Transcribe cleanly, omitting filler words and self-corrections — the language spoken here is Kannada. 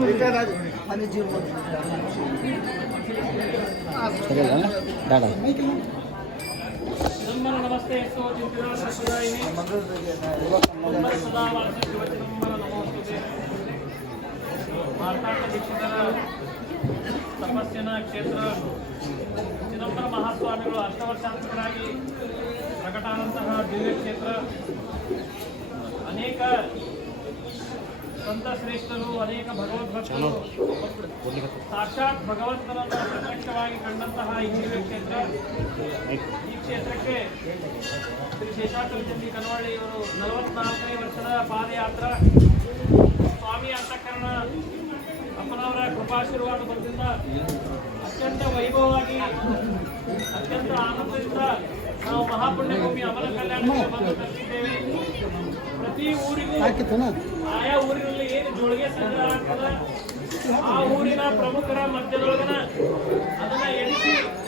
नमस्ते ತಪಸ್ಸಿನ ಕ್ಷೇತ್ರ ಚಿದಂಬರ ಮಹಾಸ್ವಾಮಿಗಳು ಅಷ್ಟವರ್ಷಾಂತರಾಗಿ ಪ್ರಕಟಾದಂತಹ ದಿವ್ಯ ಕ್ಷೇತ್ರ. ಅನೇಕ ಸಂತ ಶ್ರೇಷ್ಠರು, ಅನೇಕ ಭಗವದ್ಭಕ್ತರು ಸಾಕ್ಷಾತ್ ಭಗವಂತನನ್ನು ಪ್ರತ್ಯಕ್ಷವಾಗಿ ಕಂಡಂತಹ ಈ ದಿವ್ಯ ಕ್ಷೇತ್ರ. ಈ ಕ್ಷೇತ್ರಕ್ಕೆ ಶ್ರೀ ಶೇಷಾದ್ರಿ ಕನವಳ್ಳಿ ಇವರು 44ನೇ ವರ್ಷದ ಪಾದಯಾತ್ರ. ಸ್ವಾಮಿ ಅಂತಃಕರಣ ಅಪ್ಪನವರ ಕೃಪಾಶೀರ್ವಾದ ಬಲದಿಂದ ಅತ್ಯಂತ ವೈಭವವಾಗಿ, ಅತ್ಯಂತ ಆನಂದದಿಂದ ನಾವು ಮಹಾಪುಣ್ಯಭೂಮಿ ಅಮರ ಕಲ್ಯಾಣಕ್ಕೆ ಬಂದು ತಲುಪಿದ್ದೇವೆ. ಪ್ರತಿ ಊರಿಗೂ ಆಯಾ ಊರಿನಲ್ಲಿ ಏನು ಜೋಳಿಗೆ ಸಂಗ್ರಹ ಆಗ್ತದೆ, ಆ ಊರಿನ ಪ್ರಮುಖರ ಮಧ್ಯದೊಳಗನ ಅದನ್ನ ಎಣಿಸಿ